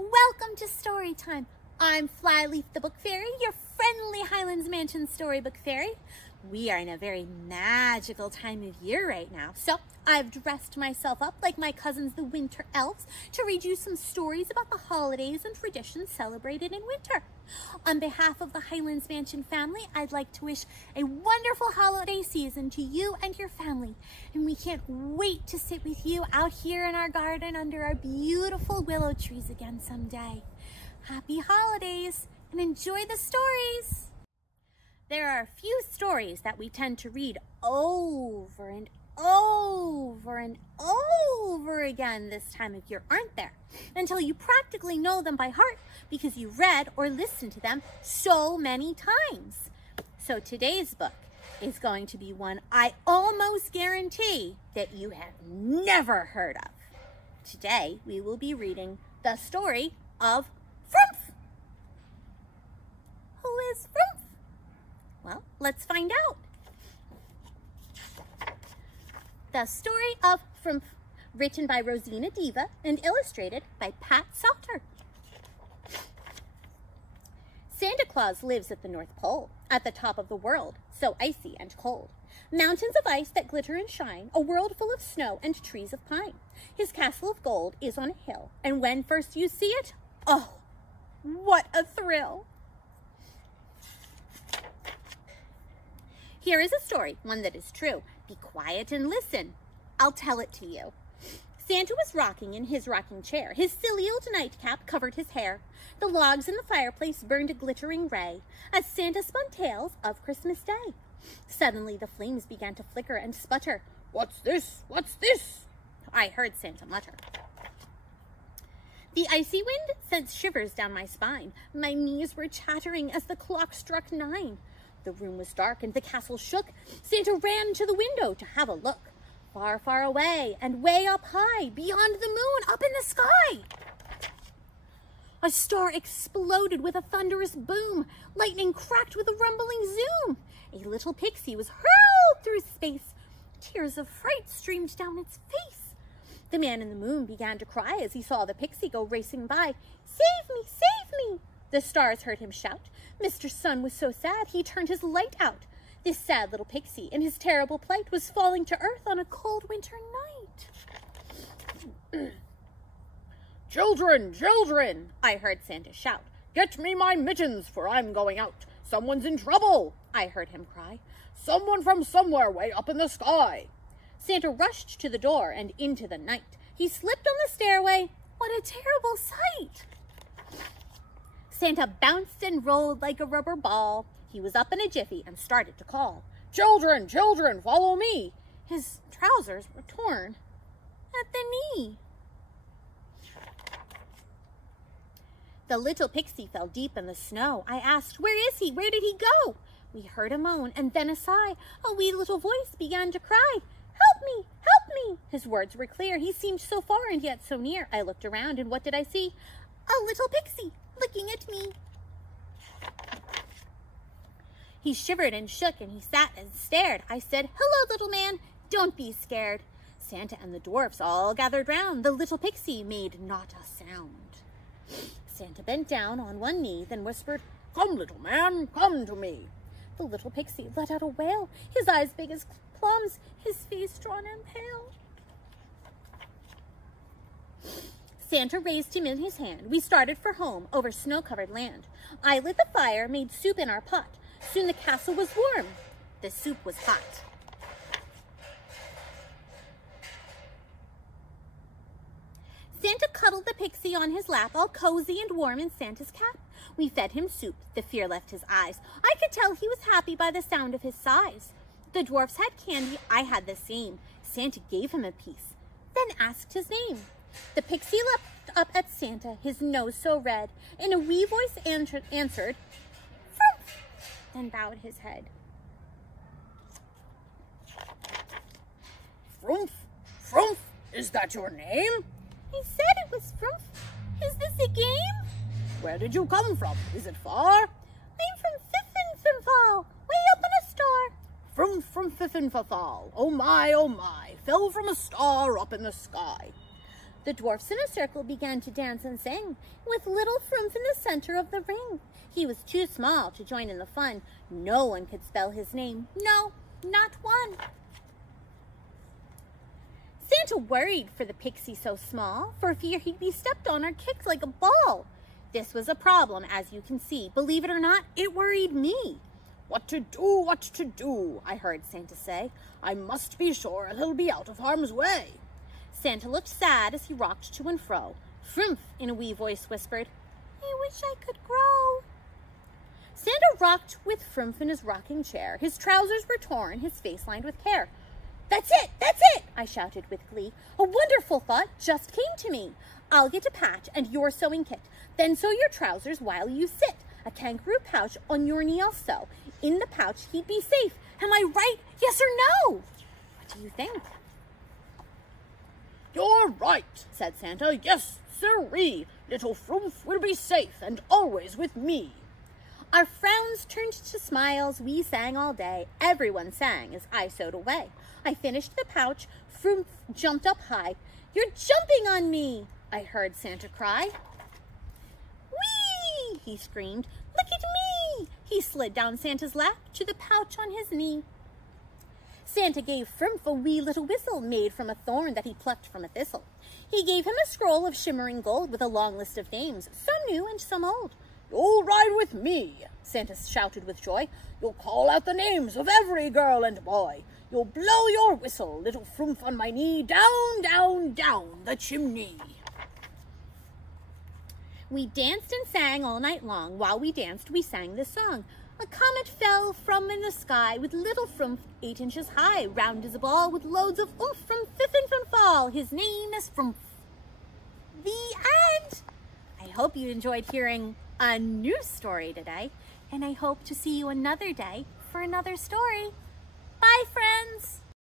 Welcome to Storytime. I'm Flyleaf the Book Fairy, your friendly Highlands Mansion storybook fairy. We are in a very magical time of year right now, so I've dressed myself up like my cousins the winter elves to read you some stories about the holidays and traditions celebrated in winter. On behalf of the Highlands Mansion family, I'd like to wish a wonderful holiday season to you and your family, and we can't wait to sit with you out here in our garden under our beautiful willow trees again someday. Happy holidays and enjoy the stories! There are a few stories that we tend to read over and over and over again this time of year, aren't there? Until you practically know them by heart because you read or listened to them so many times. So today's book is going to be one I almost guarantee that you have never heard of. Today we will be reading the story of Phroomph. Who is Phroomph? Well, let's find out. The Story of Phroomf, written by Rosina Diva and illustrated by Pat Sauter. Santa Claus lives at the North Pole, at the top of the world, so icy and cold. Mountains of ice that glitter and shine, a world full of snow and trees of pine. His castle of gold is on a hill, and when first you see it, oh, what a thrill! Here is a story, one that is true. Be quiet and listen. I'll tell it to you. Santa was rocking in his rocking chair. His silly old nightcap covered his hair. The logs in the fireplace burned a glittering ray as Santa spun tales of Christmas Day. Suddenly the flames began to flicker and sputter. "What's this? What's this?" I heard Santa mutter. The icy wind sent shivers down my spine. My knees were chattering as the clock struck 9. The room was dark and the castle shook. Santa ran to the window to have a look. Far, far away and way up high, beyond the moon, up in the sky, a star exploded with a thunderous boom. Lightning cracked with a rumbling zoom. A little pixie was hurled through space. Tears of fright streamed down its face. The man in the moon began to cry as he saw the pixie go racing by. "Save me, save me!" The stars heard him shout. Mr. Sun was so sad he turned his light out. This sad little pixie, in his terrible plight, was falling to earth on a cold winter night. "Children, children!" I heard Santa shout. "Get me my mittens, for I'm going out. Someone's in trouble!" I heard him cry. "Someone from somewhere way up in the sky!" Santa rushed to the door and into the night. He slipped on the stairway. What a terrible sight! Santa bounced and rolled like a rubber ball. He was up in a jiffy and started to call. "Children, children, follow me!" His trousers were torn at the knee. The little pixie fell deep in the snow. I asked, "Where is he? Where did he go?" We heard a moan and then a sigh. A wee little voice began to cry. "Help me! Help me!" His words were clear. He seemed so far and yet so near. I looked around and what did I see? A little pixie looking at me. He shivered and shook and he sat and stared. I said, "Hello, little man, don't be scared." Santa and the dwarfs all gathered round. The little pixie made not a sound. Santa bent down on one knee, then whispered, "Come, little man, come to me." The little pixie let out a wail, his eyes big as plums, his face drawn and pale. Santa raised him in his hand. We started for home over snow-covered land. I lit the fire, made soup in our pot. Soon the castle was warm. The soup was hot. Santa cuddled the pixie on his lap, all cozy and warm in Santa's cap. We fed him soup. The fear left his eyes. I could tell he was happy by the sound of his sighs. The dwarfs had candy. I had the same. Santa gave him a piece, then asked his name. The pixie looked up at Santa, his nose so red. In a wee voice answered, "Phroomph," then bowed his head. "Phroomph, Phroomph, is that your name?" "I said it was Phroomph. Is this a game?" "Where did you come from? Is it far?" "I'm from Fiffin-Fimfal, way up in a star." "Phroomph from Fiffin-Fimfal, oh my, fell from a star up in the sky." The dwarfs in a circle began to dance and sing, with little Phroomph in the center of the ring. He was too small to join in the fun. No one could spell his name. No, not one. Santa worried for the pixie so small, for fear he'd be stepped on or kicked like a ball. This was a problem, as you can see. Believe it or not, it worried me. What to do, I heard Santa say. I must be sure he'll be out of harm's way. Santa looked sad as he rocked to and fro. Phroomph, in a wee voice, whispered, I wish I could grow. Santa rocked with Phroomph in his rocking chair. His trousers were torn, his face lined with care. That's it, I shouted with glee. A wonderful thought just came to me. I'll get a patch and your sewing kit. Then sew your trousers while you sit. A kangaroo pouch on your knee I'll sew. In the pouch he'd be safe. Am I right? Yes or no? What do you think? You're right, said Santa. Yes, sirree. Little Phroomph will be safe and always with me. Our frowns turned to smiles. We sang all day. Everyone sang as I sewed away. I finished the pouch. Phroomph jumped up high. You're jumping on me, I heard Santa cry. Whee! He screamed. Look at me! He slid down Santa's lap to the pouch on his knee. Santa gave Phroomph a wee little whistle made from a thorn that he plucked from a thistle. He gave him a scroll of shimmering gold with a long list of names, some new and some old. You'll ride with me, Santa shouted with joy. You'll call out the names of every girl and boy. You'll blow your whistle, little Phroomph, on my knee, down, down, down the chimney. We danced and sang all night long. While we danced, we sang this song. A comet fell from in the sky with little Phroomph 8 inches high, round as a ball with loads of oomph from fiffin from fall. His name is Phroomph. The end! I hope you enjoyed hearing a new story today, and I hope to see you another day for another story. Bye, friends!